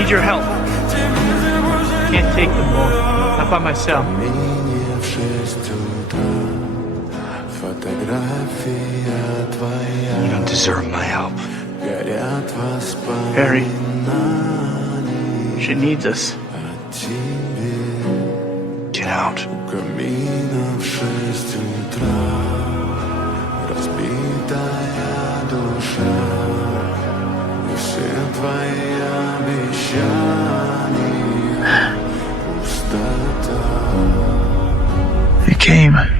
need your help. Can't take them both. Not by myself. You don't deserve my help. Harry, she needs us. Get out. He came.